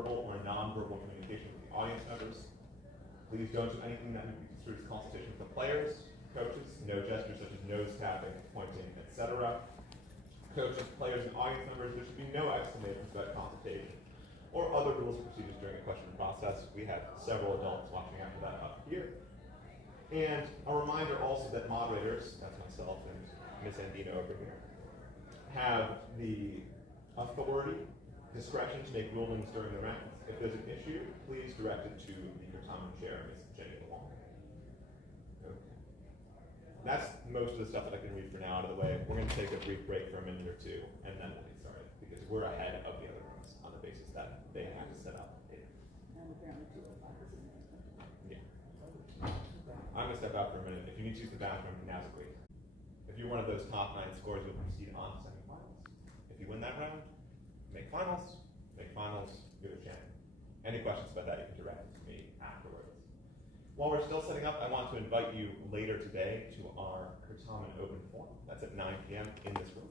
verbal or non-verbal communication with the audience members. Please don't do anything that would be construed as consultation with the players, coaches, no gestures such as nose tapping, pointing, etc. Coaches, players, and audience members, there should be no explanations about consultation or other rules and procedures during a question process. We have several adults watching after that up here. And a reminder also that moderators, that's myself and Ms. Andino over here, have the authority, discretion to make rulings during the rounds. If there's an issue, please direct it to the Certamen chair, Ms. Jenny Long. Okay. That's most of the stuff that I can read for now out of the way. We're going to take a brief break for a minute or two, and then we'll get started, because we're ahead of the other rooms on the basis that they have to set up. And apparently 2:05 is in there. Yeah. I'm going to step out for a minute. If you need to use the bathroom, now's a great time. If you're one of those top 9 scores, you'll proceed on to semifinals. If you win that round, make finals, you're the champion. Any questions about that, you can direct it to me afterwards. While we're still setting up, I want to invite you later today to our Certamen Open Forum. That's at 9 p.m. in this room.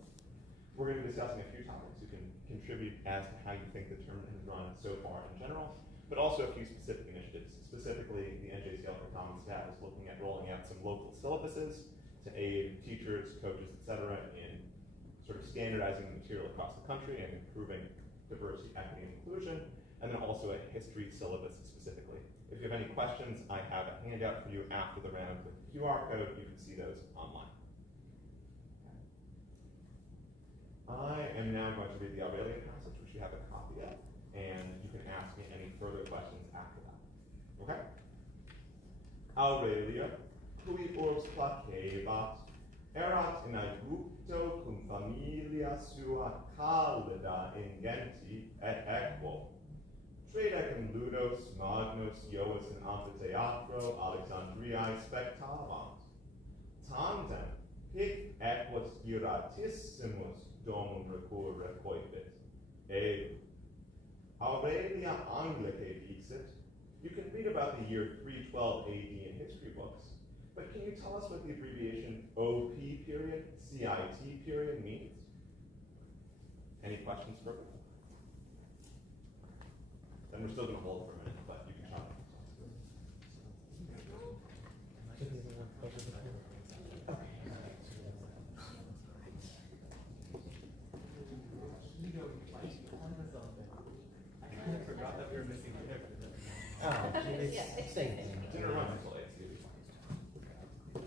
We're going to be discussing a few topics. You can contribute as to how you think the tournament has run so far in general, but also a few specific initiatives. Specifically, the NJCL Certamen staff is looking at rolling out some local syllabuses to aid teachers, coaches, etc. in sort of standardizing the material across the country and improving diversity, equity, and inclusion, and then also a history syllabus specifically. If you have any questions, I have a handout for you after the round with a QR code. You can see those online. I am now going to read the Aurelian passage, which you have a copy of, and you can ask me any further questions after that. Okay? Aurelia, cui urbs placebat, erat in Aegypto cum familia sua calida ingenti et equo. Tredecim ludos magnus Ioas in amphitheatro Alexandriae spectavant. Tandem hic equus iratissimus domum recurre coepit. Aurelia Anglicae dixit. You can read about the year 312 AD in history books, but can you tell us what the abbreviation OP period, CIT period means? Any questions for me? Then we're still going to hold for a minute, but you can try. I forgot that we were missing a character. Same thing. Dinner run until 8, so you'll be fine.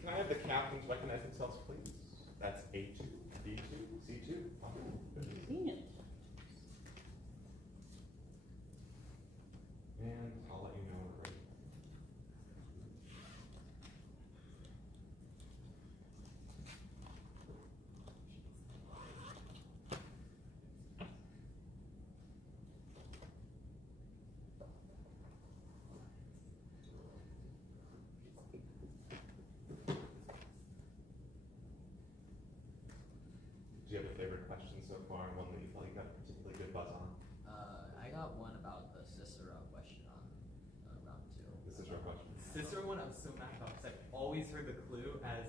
Can I have the captains recognize themselves, please? That's A2, B2, C2. Convenient. And I'll let you know when we're ready. Do you have a favorite question so far, and one that you felt you got a particularly good buzz on? I got one about the Cicero question on round 2. The Cicero question. Cicero one, I was so mad about because I've always heard the clue as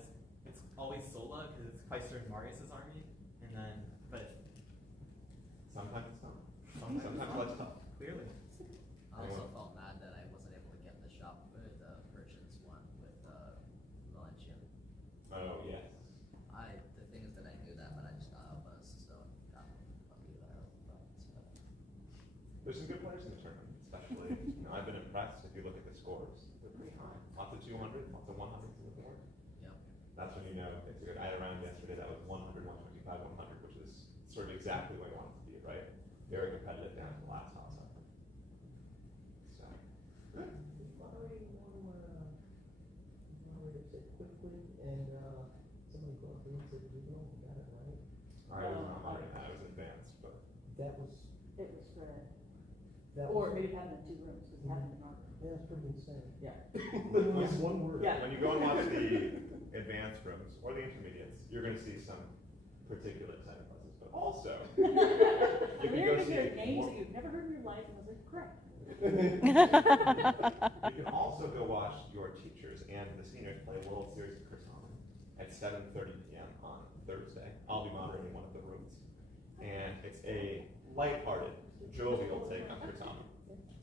it's always Sola because it's Quaestor and Marius's army, and then Sometimes it's not. Sometimes let's talk. clearly. I also felt mad that I wasn't able to get the shop with the Persians one with Valentian. Oh, yes. The thing is that I knew that, but I just got a buzz, so got lucky that I thought. There's some good players in the tournament, especially, I've been impressed if you look at the scores. They're pretty high. Lots of 200, lots of 100s in the board. Yep. That's when you know it's good. I had a round yesterday that was 100, 125, 100, which is sort of exactly where you want it to be, right? Very competitive down to the last toss up. So, good. Moderate it quickly, and somebody brought me and said, you know, we got it right. I was not moderating that, I was advanced, but. That was, It was spread. that Or was, maybe have it in 2 rooms, because we haven't been on. yeah, it's pretty insane. Yeah. It's one word. Yeah. When you go and watch the advanced rooms or the intermediates, you're going to see some particular type of buzzes, but also you can You're go going to hear see names more. that you've never heard in your life, and was like, correct. You can also go watch your teachers and the seniors play a World Series of Certamen at 7:30 p.m. on Thursday. I'll be moderating one of the rooms, and it's a lighthearted, jovial take on Certamen.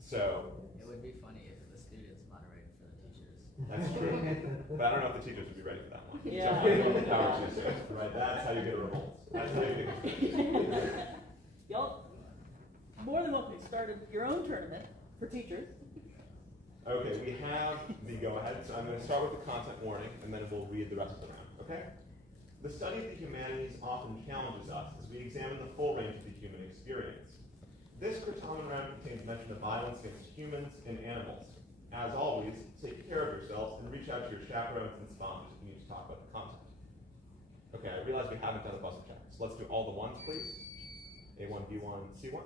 So, It would be funny if the students moderated for the teachers. that's true. But I don't know if the teachers would be ready for that one. Yeah. So, you want the power to do so, right? That's how you get a revolt. That's how you get a Y'all, more than welcome to start your own tournament for teachers. Okay, we have the go-ahead, so I'm going to start with the content warning, and then we'll read the rest of the round, okay? The study of the humanities often challenges us as we examine the full range of the human experience. This Certamen round contains mention of violence against humans and animals. As always, take care of yourselves and reach out to your chaperones and sponsors if you need to talk about the content. Okay, I realize we haven't done the buzzer check, so let's do all the ones, please. A1, B1, C1.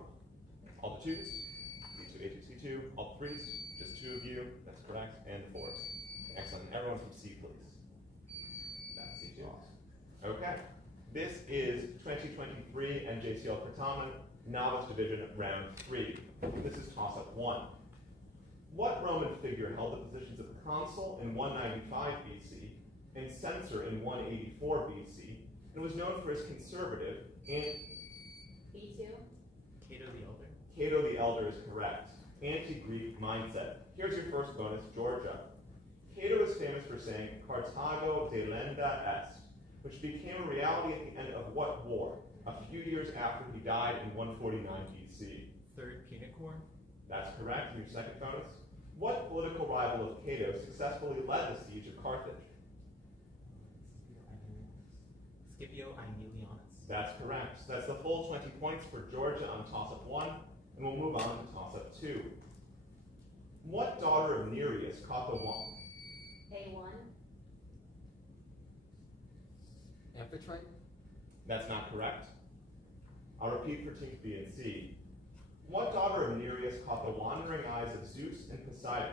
All the twos. C2, A2, C2. All the threes. Just two of you. That's correct. And the fours. Excellent. Everyone from C, please. That's C2. Okay. This is 2023 NJCL Certamen Novice Division Round 3. This is toss-up 1. What Roman figure held the positions of consul in 195 BC and censor in 184 BC and was known for his conservative and B2. Cato the Elder. Cato the Elder is correct. Anti-Greek mindset. Here's your first bonus, Georgia. Cato is famous for saying, Carthago delenda est, which became a reality at the end of what war? A few years after he died in 149 BC. Third Punic War. That's correct. Your second bonus. What political rival of Cato successfully led the siege of Carthage? Scipio Aemilianus. That's correct. That's the full 20 points for Georgia on toss-up 1, and we'll move on to toss-up 2. What daughter of Nereus caught the wand? A1. Amphitrite? That's not correct. I'll repeat for teams B and C. What daughter of Nereus caught the wandering eyes of Zeus and Poseidon,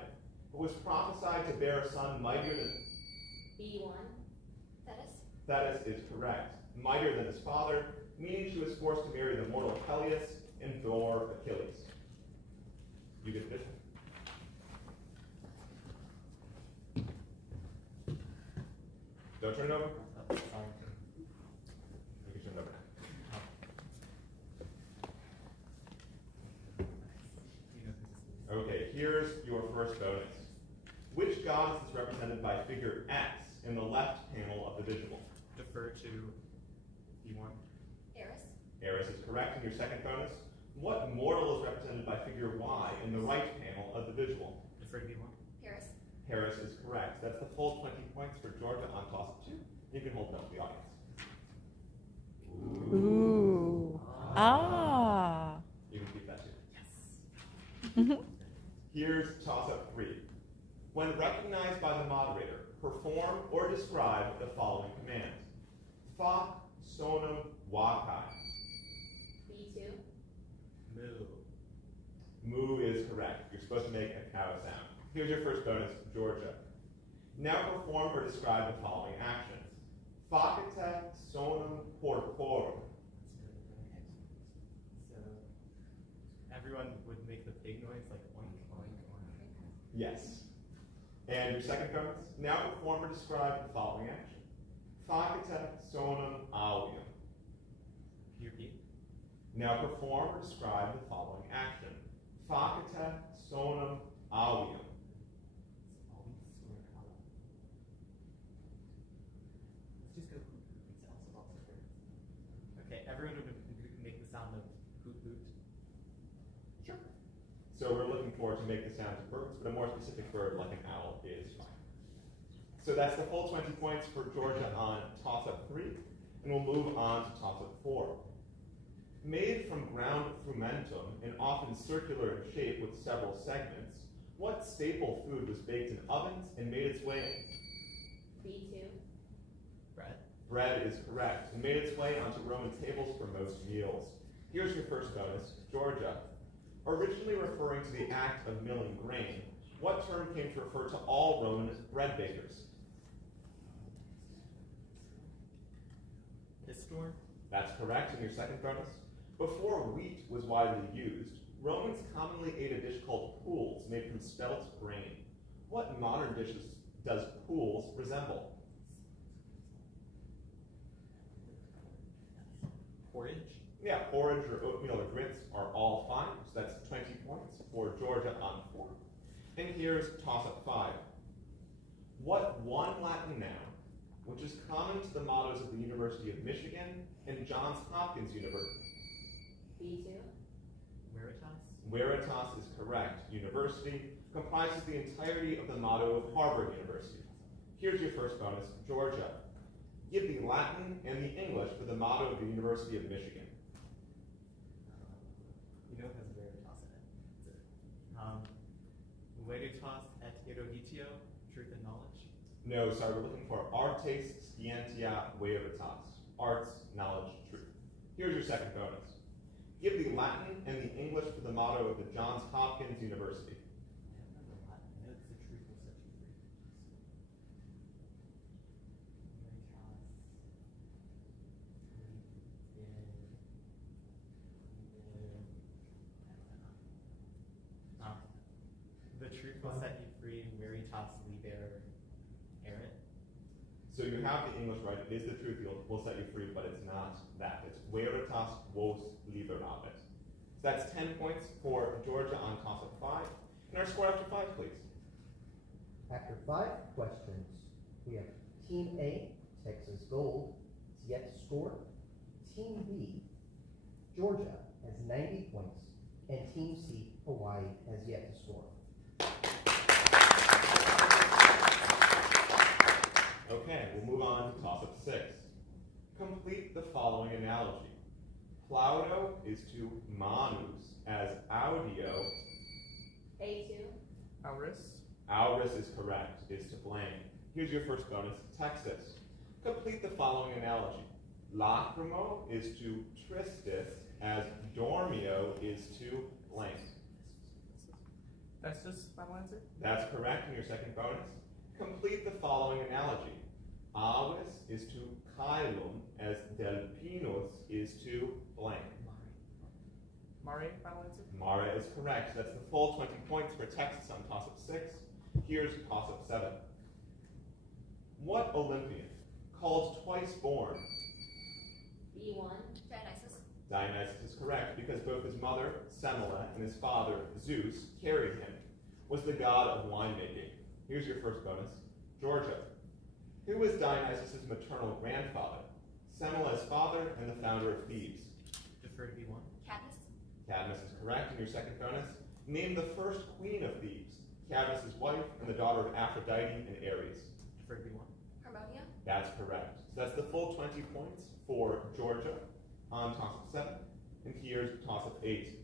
who was prophesied to bear a son mightier than... B1. Thetis. Thetis is correct. Mightier than his father, meaning she was forced to marry the mortal Peleus and Thor Achilles. You get this. Don't turn it over. Oh, sorry. You can turn it over now. You know who this is. Okay, here's your first bonus. Which goddess is represented by figure X in the left panel of the visual? Defer to B1. Eris. Eris is correct. And your second bonus. What mortal is represented by figure Y in the right panel of the visual? Defer to B1. Paris. Paris is correct. That's the full 20 points for Georgia on toss-up 2. You can hold note to the audience. Ooh. Ah. You can keep that too. Yes. Here's toss-up 3. When recognized by the moderator, perform or describe the following commands. Fa, sonum, wakai. B2. Moo. Moo is correct. You're supposed to make a cow sound. Here's your first bonus, Georgia. Now perform or describe the following actions. Facete, sonum, porporum. So everyone would make the pig noise like oink oink oink. Yes. And your second bonus. Now perform or describe the following action. Facete, sonum, aulium. Can you repeat? Now perform or describe the following action. Facete, sonum, aulium. Always or owl. Let's just go hoot hoot and tell us about the birds. Okay, everyone would make the sound of hoot hoot. Sure. So we're looking forward to make the sound of birds, but a more specific bird like an owl is fine. So that's the full 20 points for Georgia on toss-up 3, and we'll move on to toss-up 4. Made from ground frumentum and often circular in shape with several segments, what staple food was baked in ovens and made its way in? B2. Bread. Bread is correct, and made its way onto Roman tables for most meals. Here's your first bonus, Georgia. Originally referring to the act of milling grain, what term came to refer to all Roman bread bakers? Pistor. That's correct, and your second bonus. Before wheat was widely used, Romans commonly ate a dish called poules made from spelt grain. What modern dishes does poules resemble? Porridge. Yeah, porridge or oatmeal or grits are all fine, so that's 20 points for Georgia on 4. And here's toss-up 5. What one Latin noun, which is common to the mottos of the University of Michigan and Johns Hopkins University? B2. Veritas? Veritas is correct. University comprises the entirety of the motto of Harvard University. Here's your first bonus, Georgia. Give the Latin and the English for the motto of the University of Michigan. You know it has Veritas in it. Veritas et eruditio, truth and knowledge. No, sorry, we're looking for artes scientia veritas. Arts, knowledge, truth. Here's your second bonus. Give the Latin and the English for the motto of the Johns Hopkins University. I don't remember Latin. I know it's the truth will set you free. The truth will set you free, veritas liber erit. So you have the English right, it is the truth will set you free, but it's not that. It's veritas vos liberabit. So that's 10 points for Georgia on toss-up 5. And our score after 5, please. After 5 questions, we have Team A, Texas Gold, is yet to score. Team B, Georgia, has 90 points. And Team C, Hawaii, has yet to score. Okay, we'll move on to toss-up 6. Complete the following analogy. Plauto is to manus as audio. A2. Auris? Auris is correct, is to blame. Here's your first bonus, Texas. Complete the following analogy. Lacrimo is to tristis as dormio is to blank. Festus, final answer? That's correct in your second bonus. Complete the following analogy. Avis is to caelum as delpinus is to blank. Mare, final answer? Mara is correct. That's the full 20 points for Texas on toss-up 6. Here's toss-up 7. What Olympian, called twice born? B1. Dionysus. Dionysus is correct because both his mother, Semele, and his father, Zeus, carried him, was the god of winemaking. Here's your first bonus, Georgia. Who was Dionysus' maternal grandfather? Semele's father and the founder of Thebes. Defer to B1. Cadmus. Cadmus is correct in your second bonus. Name the first queen of Thebes, Cadmus' wife and the daughter of Aphrodite and Ares. Defer to B1. Harmonia. That's correct. So that's the full 20 points for Georgia on toss-up 7. And here's toss-up 8.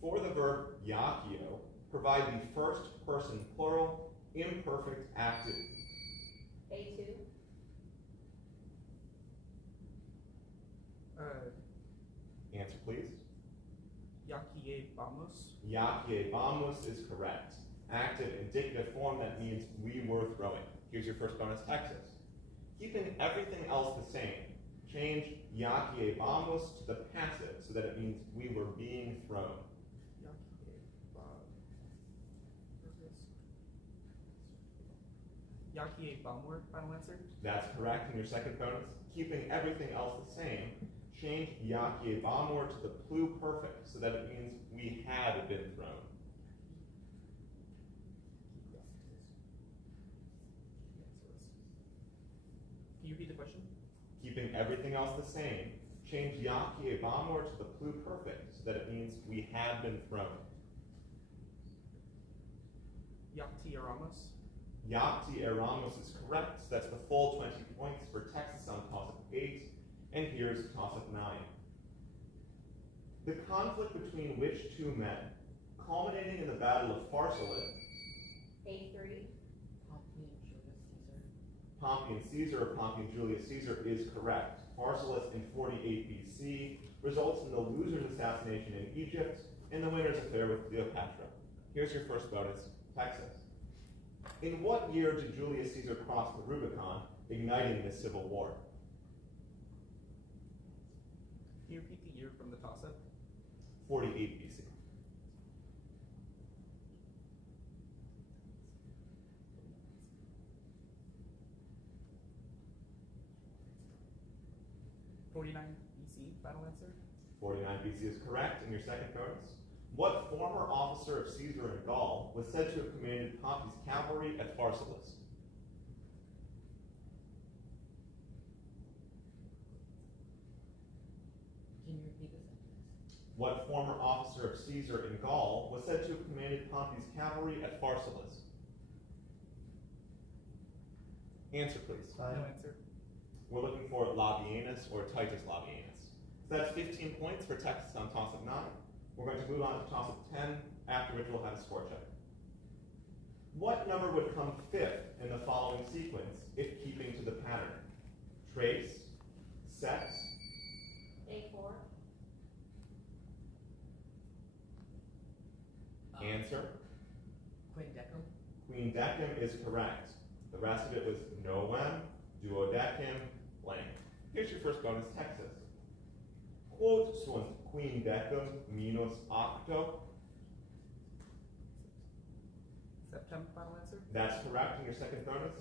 For the verb yakio, provide the first person plural, imperfect active. A2. Answer, please. Yakiebamos. Yakiebamos is correct. Active indicative form, that means we were throwing. Here's your first bonus, Texas. Keeping everything else the same, change yakiebamos to the passive so that it means we were being thrown. Yakiebamor, final answer? That's correct in your second bonus. Keeping everything else the same, change yakiebamor to the pluperfect so that it means we had been thrown. Can you repeat the question? Keeping everything else the same, change yakiebamor to the pluperfect so that it means we had been thrown. Yaktieramos. Yakti eramos is correct, so that's the full 20 points for Texas on toss-up 8, and here's toss-up 9. The conflict between which two men, culminating in the Battle of Pharsalus, A3. Pompey and Caesar, or Pompey and Julius Caesar, is correct. Pharsalus in 48 BC results in the loser's assassination in Egypt and the winner's affair with Cleopatra. Here's your first bonus, Texas. In what year did Julius Caesar cross the Rubicon, igniting the Civil War? Can you repeat the year from the toss-up? 48 BC. '49 BC. BC, final answer. 49 BC is correct. And your second bonus. What former officer of Caesar in Gaul was said to have commanded Pompey's cavalry at Pharsalus? Can you repeat the sentence? What former officer of Caesar in Gaul was said to have commanded Pompey's cavalry at Pharsalus? Answer, please. No answer. We're looking for Labienus or Titus Labienus. So that's 15 points for Texas on toss of 9. We're going to move on to toss of 10, after which we'll have a score check. What number would come fifth in the following sequence if keeping to the pattern? Trace, sex, A4. answer. Quindecim. Queendecim is correct. The rest of it was noem, duodecim, blank. Here's your first bonus, Texas. Quod sunt queendecim minus octo? Septem, final answer. That's correct in your second bonus.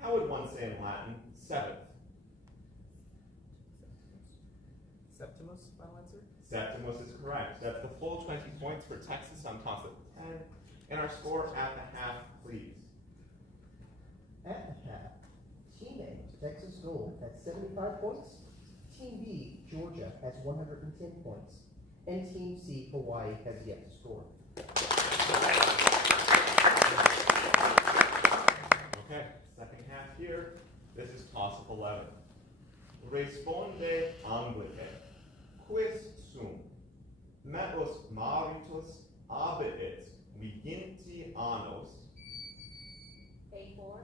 How would one say in Latin, seventh? Septimus, final answer. Septimus is correct. That's the full 20 points for Texas on toss of 10. And our score at the half, please. At the half, Team A, Texas Gold, has 75 points. Team B, Georgia, has 110 points. And Team C, Hawaii, has yet to score. Okay, second half here. This is toss of 11. Responde Anglice. Quis sum? Metus maritus abiit viginti annos. A4.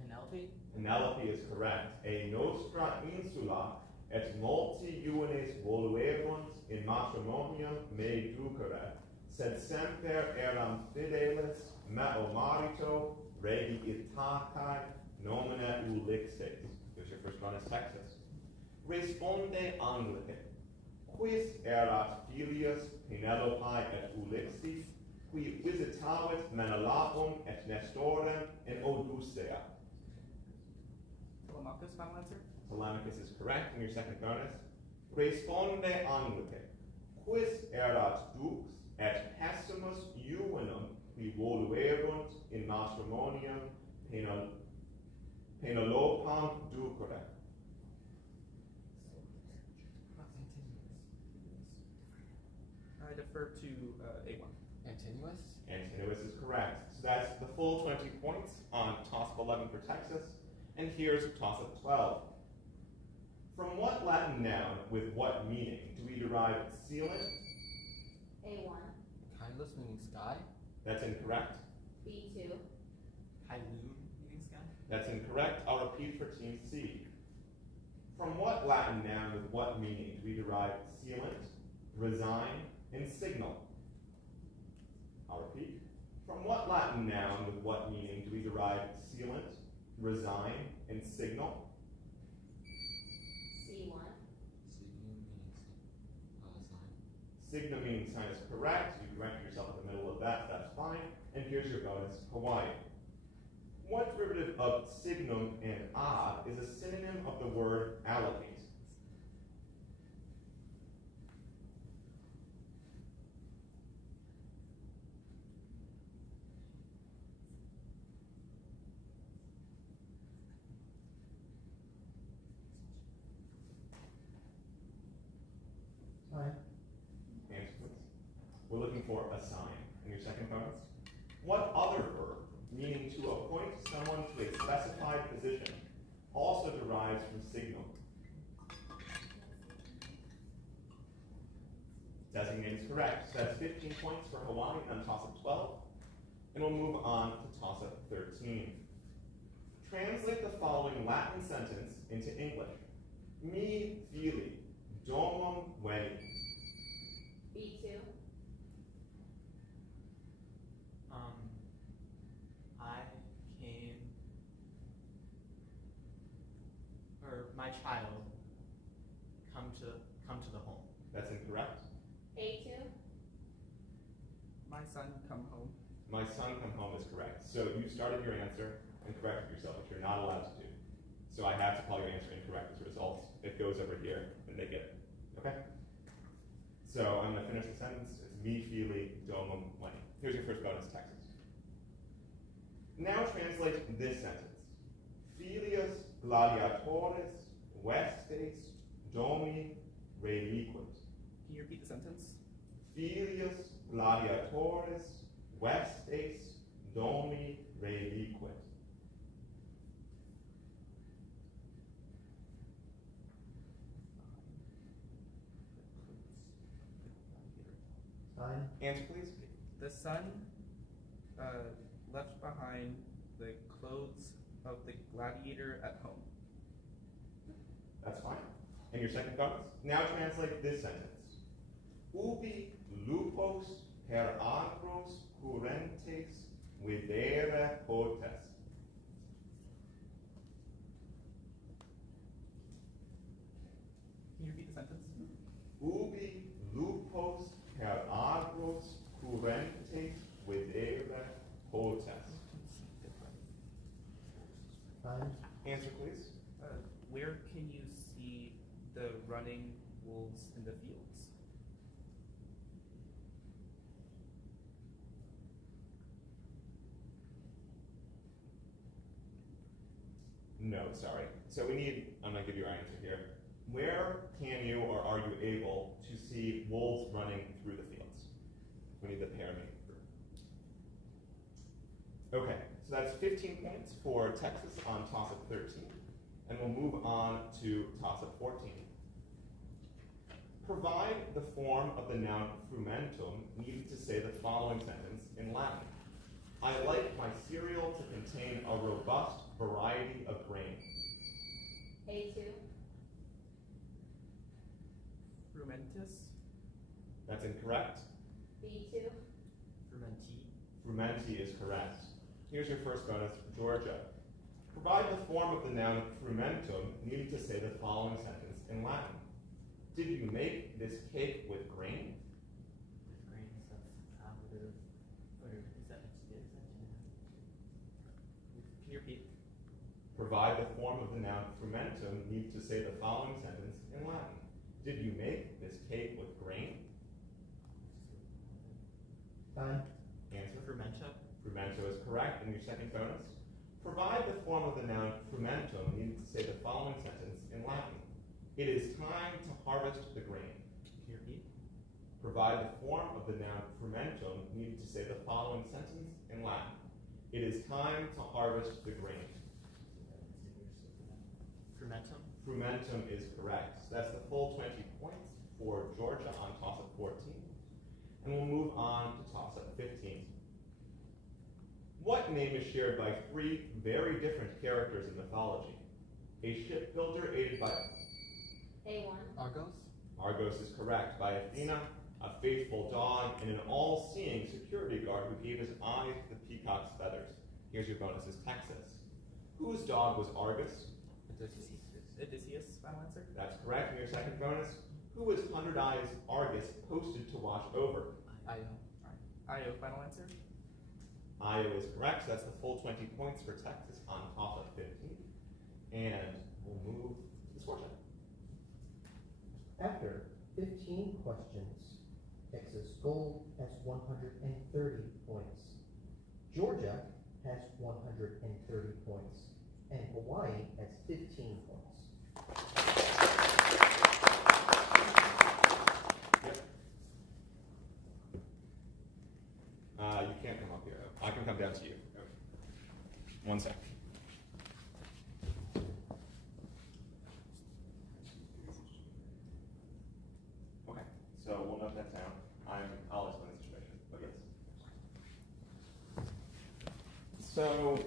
Penelope. Penelope is correct. A nostra insula et multi juvenes voluerunt in matrimonium me ducere, sed semper eram fideles meo marito regi Ithacae nomina ulixit. Here's your first one is Texas. Responde Anglice. Quis erat filius Penelopae et Ulixis, qui visitavit Menelaum et Nestorem in Odysseia? Telemachus, final answer. Telemachus is correct in your second bonus. Responde Anglice. Quis erat dux et pessimus juvenum qui voluerunt in matrimonium Penelopam ducere? I defer to A1. Antinuous. Antinous is correct. So that's the full 20 points on toss of 11 for Texas. And here's toss of 12. From what Latin noun with what meaning do we derive sealant? A1. Kindless, meaning sky. That's incorrect. B2. Hyloon, meaning sky. That's incorrect. I'll repeat for Team C. From what Latin noun with what meaning do we derive sealant, resign, and signal? I'll repeat. From what Latin noun with what meaning do we derive sealant, resign, and signal? C1. Signal meaning sign is correct. You correct yourself in the middle of that. That's fine. And here's your bonus, Hawaii. What derivative of signum and is a synonym of the word allocate? Time. Answer, please. We're looking for assign in your second bonus. What other verb, meaning to appoint someone to a specified position, also derives from signal? Designate is correct. So that's 15 points for Hawaii on toss of 12. And we'll move on to toss of 13. Translate the following Latin sentence into English. Mi fili domum venit. B2. I came, or my child, come to the home. That's incorrect. A2. My son come home. My son come home is correct. So you started your answer and corrected yourself, which you're not allowed to do. So I have to call your answer incorrect as a result. It goes over here, and they get Okay? So I'm gonna finish the sentence. It's mi fili domum money. Here's your first bonus, Texas. Now translate this sentence. Filius gladiatores vestes domi reliquit. Can you repeat the sentence? Filius gladiatores vestes domi reliquit. Time. Answer, please. The son left behind the clothes of the gladiator at home. That's fine. And your second bonus? Now translate this sentence. Ubi lupos per agros currentes videre potes. Can you repeat the sentence? Ubi lupos per agros currentes videre potes. Time. Answer, please. Where can you see the running wolves in the fields? No, sorry. So I'm gonna give you our answer here. Where can you or are you able to see wolves running through the fields? We need the pair meaning group. Okay, so that's 15 points for Texas on toss-up 13. And we'll move on to toss-up 14. Provide the form of the noun frumentum needed to say the following sentence in Latin. I like my cereal to contain a robust variety of grain. A2, Frumentus. That's incorrect. B2, Frumenti. Frumenti is correct. Here's your first bonus, Georgia. Provide the form of the noun frumentum needed to say the following sentence in Latin. Did you make this cake with grain? With grains, that's or is that Can you repeat? Provide the form of the noun frumentum needed to say the following sentence in Latin. Did you make this cake with grain? Time. Answer. Frumenta. Frumento is correct. And your second bonus. Provide the form of the noun frumentum needed to say the following sentence in Latin. It is time to harvest the grain. Can you repeat? Provide the form of the noun frumentum needed to say the following sentence in Latin. It is time to harvest the grain. Frumentum. Frumentum is correct. So that's the full 20 points for Georgia on toss-up 14. And we'll move on to toss-up 15. What name is shared by three very different characters in mythology? A shipbuilder aided by A1, Argos. Argos is correct. By Athena, a faithful dog, and an all-seeing security guard who gave his eye to the peacock's feathers. Here's your bonuses, Texas. Whose dog was Argus? Odysseus, final answer. That's correct. And your second bonus, who was 100 Eyes Argus posted to watch over? Io, final answer. Io is correct, so that's the full 20 points for Texas on toss-up 15. And we'll move to the score sheet. After 15 questions, Texas Gold has 130 points. Georgia has 130 points. And Hawaii has 15 points. Yep. You can't come up here. I can come down to you. One sec. Okay, so we'll note that down. I'll explain the situation, but yes. So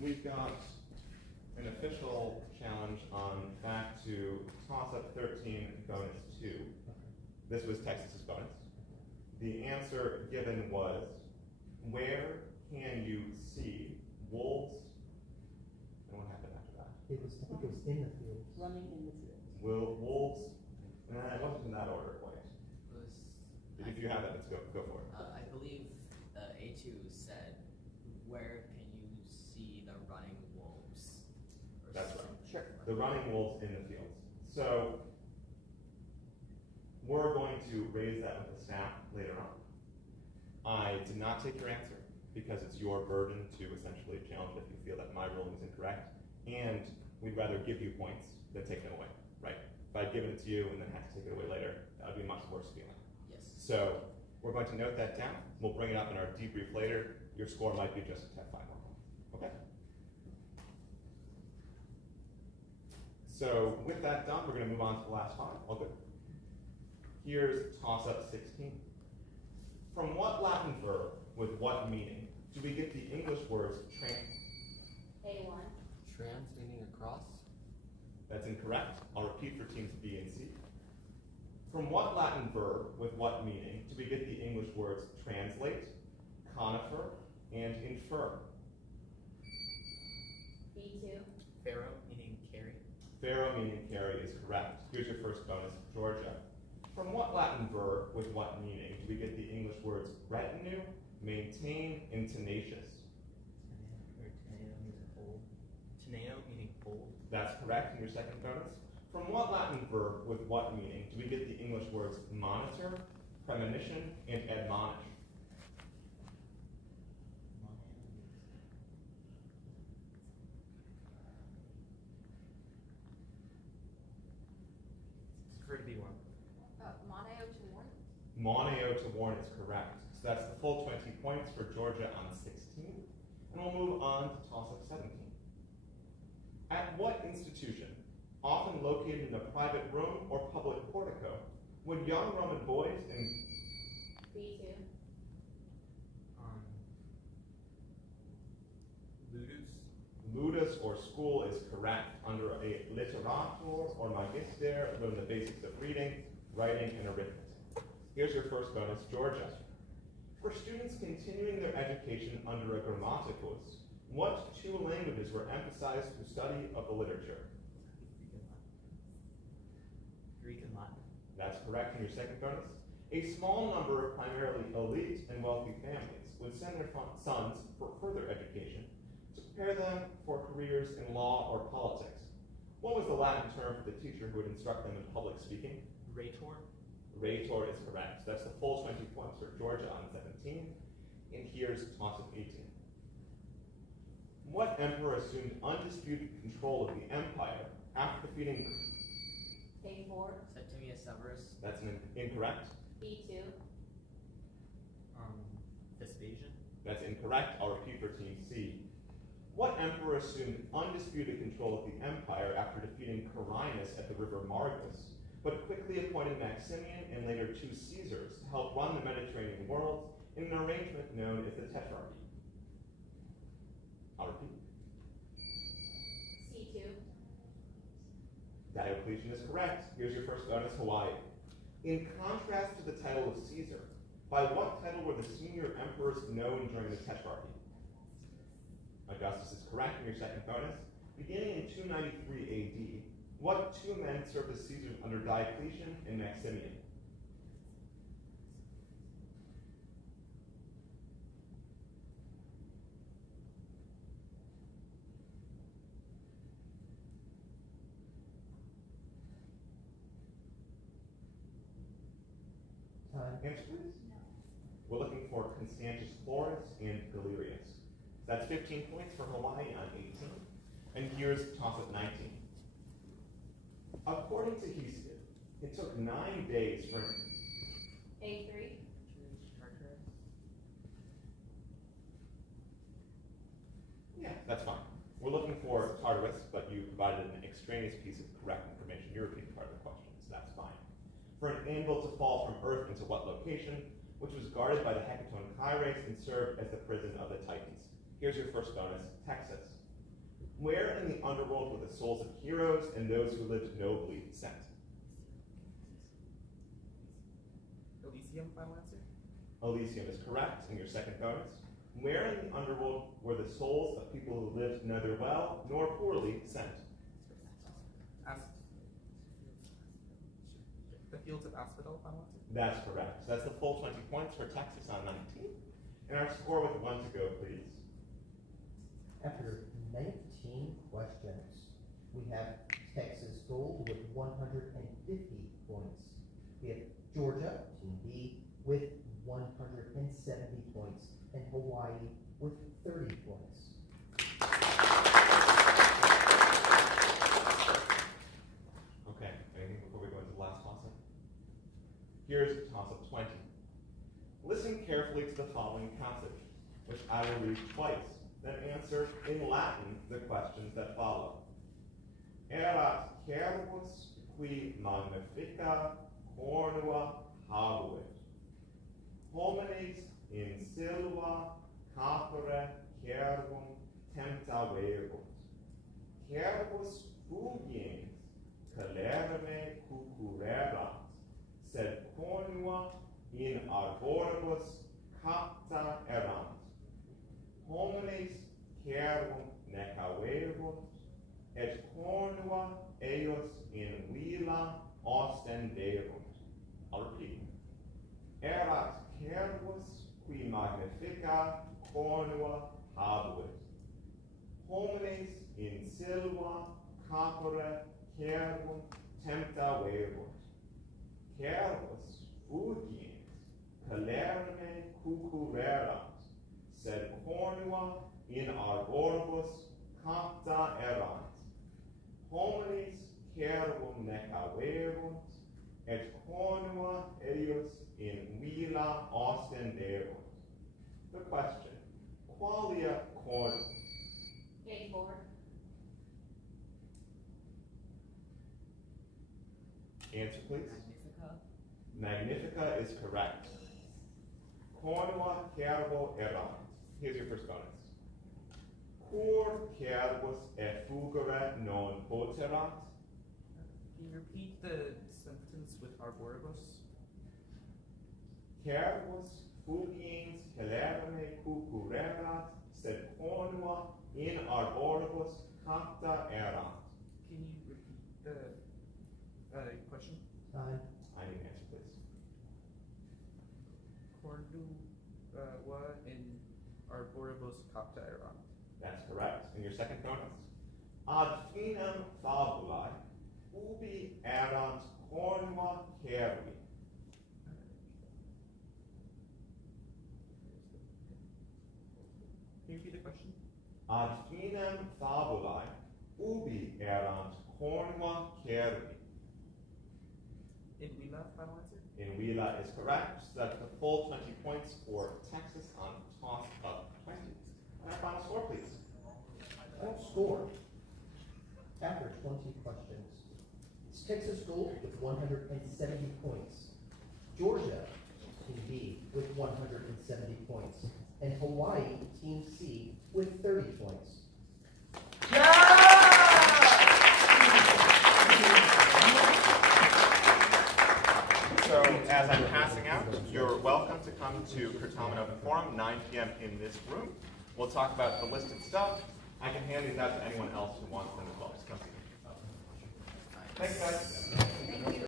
we've got an official challenge on back to toss-up 13, bonus 2. This was Texas's bonus. The answer given was, where can you see wolves? And what happened after that? I think it was in the fields. Running in the field. Will wolves? It wasn't in that order quite. Was, If you have that, let's go for it. I believe A2 said, where can you see the running wolves? Or That's right. something. Sure. The running wolves in the fields. So We're going to raise that with the staff later on. I did not take your answer because it's your burden to essentially challenge it if you feel that my ruling is incorrect, and we'd rather give you points than take them away, right? If I'd given it to you and then had to take it away later, that would be a much worse feeling. Yes. So we're going to note that down. We'll bring it up in our debrief later. Your score might be just a 5 more points, okay? So with that done, we're gonna move on to the last 5, all good. Here's toss-up 16. From what Latin verb with what meaning do we get the English words A1. Trans meaning across? That's incorrect. I'll repeat for teams B and C. From what Latin verb with what meaning do we get the English words translate, conifer, and infer? B2. Pharaoh, meaning carry. Pharaoh meaning carry is correct. Here's your first bonus, Georgia. From what Latin verb with what meaning do we get the English words retinue, maintain, and tenacious? Teneo, meaning hold. That's correct in your second bonus. From what Latin verb with what meaning do we get the English words monitor, premonition, and admonish? Prefer to be one. Moneo to warn. Moneo to warn is correct. So that's the full 20 points for Georgia on 16. And we'll move on to toss-up 17. At what institution, often located in a private room or public portico, would young Roman boys and B2. Ludus. ludus or school is correct. Under a literator or magister, learn the basics of reading, writing, and arithmetic. Here's your first bonus, Georgia. For students continuing their education under a grammaticus, what 2 languages were emphasized through study of the literature? Greek and Latin. That's correct in your second bonus. A small number of primarily elite and wealthy families would send their sons for further education to prepare them for careers in law or politics. What was the Latin term for the teacher who would instruct them in public speaking? Rhetor. Rhetor is correct. So that's the full 20 points for Georgia on 17. And here's toss-up 18. What emperor assumed undisputed control of the empire after defeating? A4. Septimius Severus. That's incorrect. B2. Vespasian. That's incorrect. I'll repeat for team C. What emperor assumed undisputed control of the empire after defeating Carinus at the river Margus, but quickly appointed Maximian and later 2 Caesars to help run the Mediterranean world in an arrangement known as the Tetrarchy? I'll repeat. C2. Diocletian is correct. Here's your first bonus, Hawaii. In contrast to the title of Caesar, by what title were the senior emperors known during the Tetrarchy? Augustus is correct in your second bonus. Beginning in 293 AD, what 2 men served as Caesars under Diocletian and Maximian? Answer, please. No. We're looking for Constantius Chlorus and Galerius. That's 15 points for Hawaii on 18. And here's toss-up 19. According to Hesiod, it took 9 days for A3. Yeah, that's fine. We're looking for Tartarus, but you provided an extraneous piece of correct information. You're repeating part of the question, so that's fine. For an anvil to fall from Earth into what location, which was guarded by the Hecaton Kyrax and served as the prison of the Titans? Here's your first bonus, Texas. Where in the underworld were the souls of heroes and those who lived nobly sent? Elysium, final answer? Elysium is correct in your second bonus. Where in the underworld were the souls of people who lived neither well nor poorly sent? The fields of Asphodel, final answer? That's correct. So that's the full 20 points for Texas on 19. And our score with 1 to go, please. After 19 questions, we have Texas Gold with 150 points. We have Georgia, Team B, with 170 points, and Hawaii with 30 points. Okay, anything before we go into the last toss-up? Here's toss-up 20. Listen carefully to the following passage, which I will read twice, then answer in Latin the questions that follow. Erat cervus qui magnifica cornua habuit. Homines in silva capere cervum temptaverunt. Cervus fugiens calerame cucurerat, sed cornua in arboribus capta erant. Homines cervum necaverunt, et cornua eius in vila ostenderunt. I'll repeat. Erat cervus qui magnifica cornua habuit. Homines in silva capere cervum temptaverunt. Cervus fugiens calerme cucurerat, sed cornua in arboribus capta erant. Homines cervum necaverunt, et cornua eius in vila ostenderunt. The question, qualia cornum? A4. Answer, please. Magnifica. Magnifica is correct. Cornua cervo erant. Here's your first bonus. Cur cervus effugere non poterat? Can you repeat the sentence with arboribus? Cervus fugiens calerame cucurerat, sed cornua in arboribus capta erant. Can you repeat the question? Time. I need an answer, please. Cornua in arboribus capta erant. That's correct. And your second bonus. Ad finem fabulae, ubi erant cornua cervi. Can you repeat the question? Ad finem fabulae, ubi erant cornua cervi. In Wheeler, final answer? In Wheeler is correct. So that's the full 20 points for Texas on toss of 20. And our final score, please. Final score, after 20 questions, it's Texas Gold with 170 points, Georgia, Team B, with 170 points, and Hawaii, Team C, with 30 points. So as I'm passing out, you're welcome to come to Certamen Open Forum, 9 p.m. in this room. We'll talk about the listed stuff. I can hand these out to anyone else who wants them as well. Just come see me. Thanks, guys.